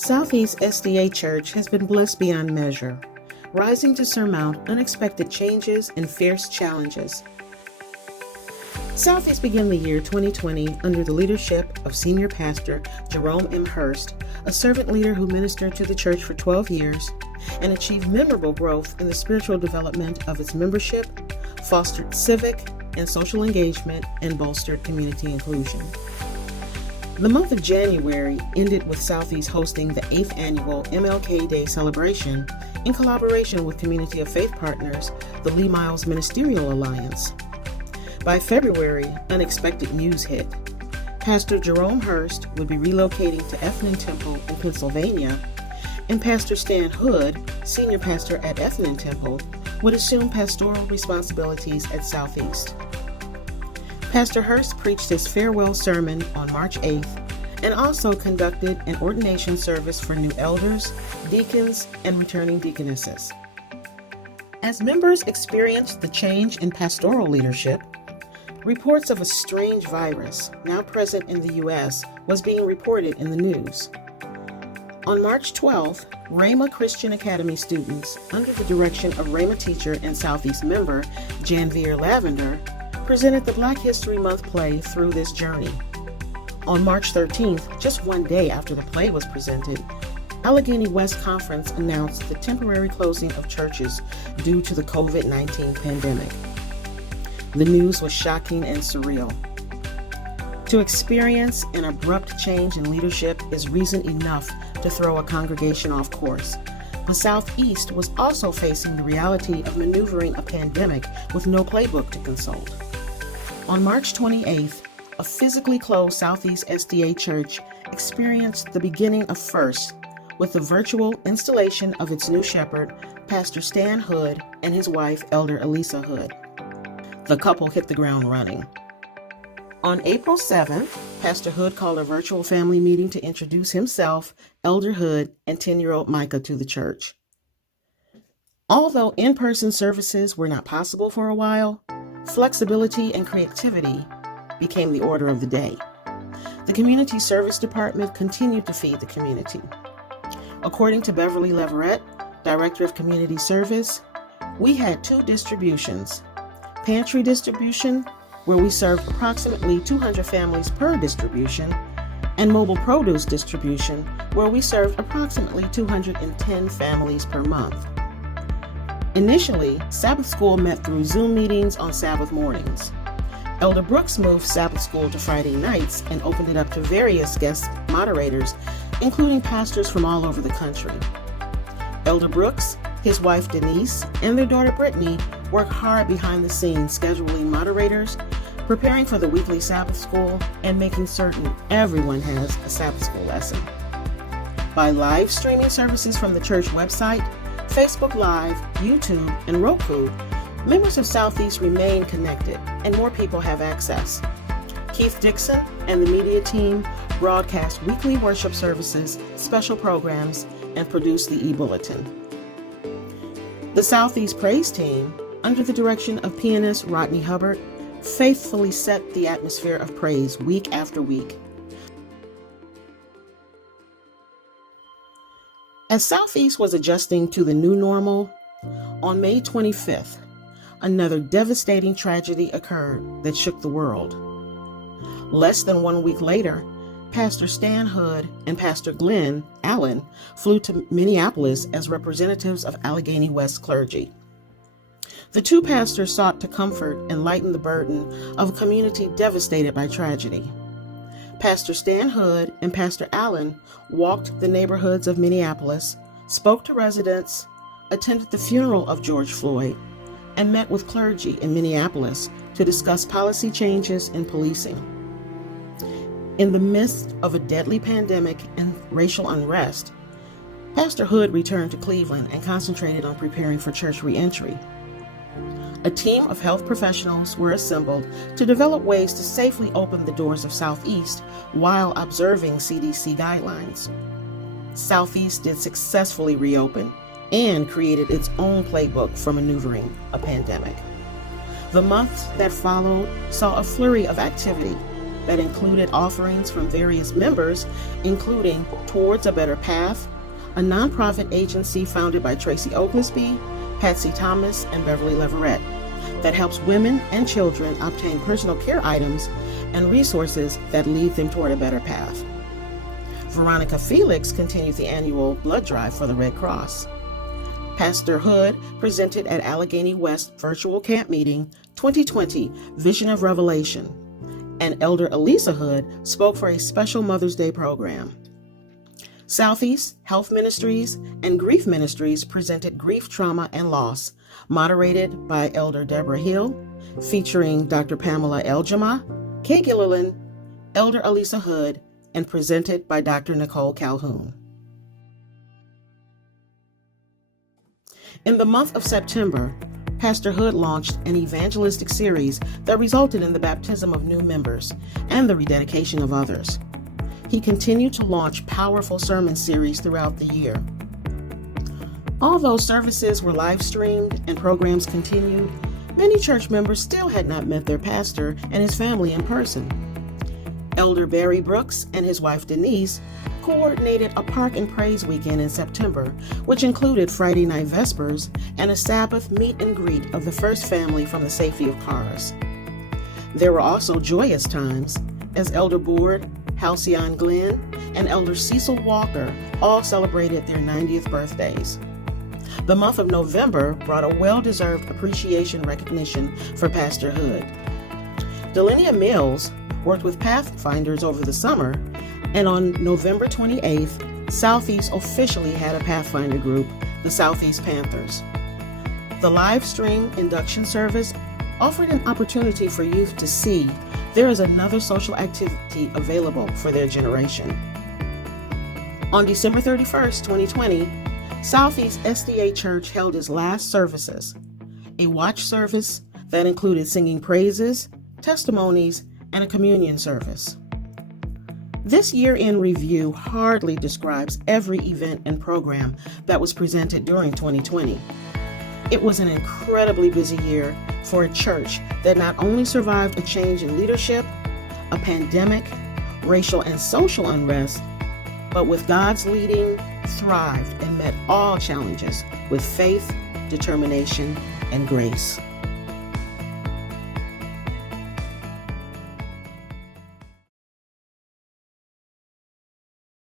Southeast SDA Church has been blessed beyond measure, rising to surmount unexpected changes and fierce challenges. Southeast began the year 2020 under the leadership of Senior Pastor Jerome M. Hurst, a servant leader who ministered to the church for 12 years and achieved memorable growth in the spiritual development of its membership, fostered civic and social engagement, and bolstered community inclusion. The month of January ended with Southeast hosting the 8th annual MLK Day celebration in collaboration with Community of Faith partners, the Lee Miles Ministerial Alliance. By February, unexpected news hit. Pastor Jerome Hurst would be relocating to Effingham Temple in Pennsylvania, and Pastor Stan Hood, senior pastor at Effingham Temple, would assume pastoral responsibilities at Southeast. Pastor Hurst preached his farewell sermon on March 8th and also conducted an ordination service for new elders, deacons, and returning deaconesses. As members experienced the change in pastoral leadership, reports of a strange virus now present in the U.S. was being reported in the news. On March 12th, Rhema Christian Academy students, under the direction of Rhema teacher and Southeast member Janvier Lavender, presented the Black History Month play Through This Journey. On March 13th, just one day after the play was presented, Allegheny West Conference announced the temporary closing of churches due to the COVID-19 pandemic. The news was shocking and surreal. To experience an abrupt change in leadership is reason enough to throw a congregation off course. But Southeast was also facing the reality of maneuvering a pandemic with no playbook to consult. On March 28th, a physically closed Southeast SDA Church experienced the beginning of firsts with the virtual installation of its new shepherd, Pastor Stan Hood, and his wife, Elder Elisa Hood. The couple hit the ground running. On April 7th, Pastor Hood called a virtual family meeting to introduce himself, Elder Hood, and 10-year-old Micah to the church. Although in-person services were not possible for a while, flexibility and creativity became the order of the day. The Community Service Department continued to feed the community. According to Beverly Leverett, Director of Community Service, we had 2 distributions: pantry distribution, where we served approximately 200 families per distribution, and mobile produce distribution, where we served approximately 210 families per month. Initially, Sabbath School met through Zoom meetings on Sabbath mornings. Elder Brooks moved Sabbath School to Friday nights and opened it up to various guest moderators, including pastors from all over the country. Elder Brooks, his wife Denise, and their daughter Brittany work hard behind the scenes scheduling moderators, preparing for the weekly Sabbath School, and making certain everyone has a Sabbath School lesson. By live streaming services from the church website, Facebook Live, YouTube, and Roku, members of Southeast remain connected and more people have access. Keith Dixon and the media team broadcast weekly worship services, special programs, and produce the e-bulletin. The Southeast Praise Team, under the direction of pianist Rodney Hubbard, faithfully set the atmosphere of praise week after week. As Southeast was adjusting to the new normal, on May 25th, another devastating tragedy occurred that shook the world. Less than 1 week later, Pastor Stan Hood and Pastor Glenn Allen flew to Minneapolis as representatives of Allegheny West clergy. The 2 pastors sought to comfort and lighten the burden of a community devastated by tragedy. Pastor Stan Hood and Pastor Allen walked the neighborhoods of Minneapolis, spoke to residents, attended the funeral of George Floyd, and met with clergy in Minneapolis to discuss policy changes in policing. In the midst of a deadly pandemic and racial unrest, Pastor Hood returned to Cleveland and concentrated on preparing for church reentry. A team of health professionals were assembled to develop ways to safely open the doors of Southeast while observing CDC guidelines. Southeast did successfully reopen and created its own playbook for maneuvering a pandemic. The months that followed saw a flurry of activity that included offerings from various members, including Towards a Better Path, a nonprofit agency founded by Tracy Oglesby, Patsy Thomas, and Beverly Leverett, that helps women and children obtain personal care items and resources that lead them toward a better path. Veronica Felix continued the annual blood drive for the Red Cross. Pastor Hood presented at Allegheny West Virtual Camp Meeting 2020 Vision of Revelation, and Elder Elisa Hood spoke for a special Mother's Day program. Southeast Health Ministries and Grief Ministries presented Grief, Trauma, and Loss, moderated by Elder Deborah Hill, featuring Dr. Pamela Eljama, Kay Gilliland, Elder Elisa Hood, and presented by Dr. Nicole Calhoun. In the month of September, Pastor Hood launched an evangelistic series that resulted in the baptism of new members and the rededication of others. He continued to launch powerful sermon series throughout the year. Although services were live streamed and programs continued, many church members still had not met their pastor and his family in person. Elder Barry Brooks and his wife Denise coordinated a Park and Praise weekend in September, which included Friday night vespers and a Sabbath meet and greet of the first family from the safety of cars. There were also joyous times, as Elder Board, Halcyon Glenn, and Elder Cecil Walker all celebrated their 90th birthdays. The month of November brought a well-deserved appreciation recognition for Pastor Hood. Delenia Mills worked with Pathfinders over the summer, and on November 28th, Southeast officially had a Pathfinder group, the Southeast Panthers. The live stream induction service offered an opportunity for youth to see there is another social activity available for their generation. On December 31st, 2020, Southeast SDA Church held its last services, a watch service that included singing praises, testimonies, and a communion service. This year-end review hardly describes every event and program that was presented during 2020. It was an incredibly busy year for a church that not only survived a change in leadership, a pandemic, racial and social unrest, but with God's leading, thrived and met all challenges with faith, determination, and grace.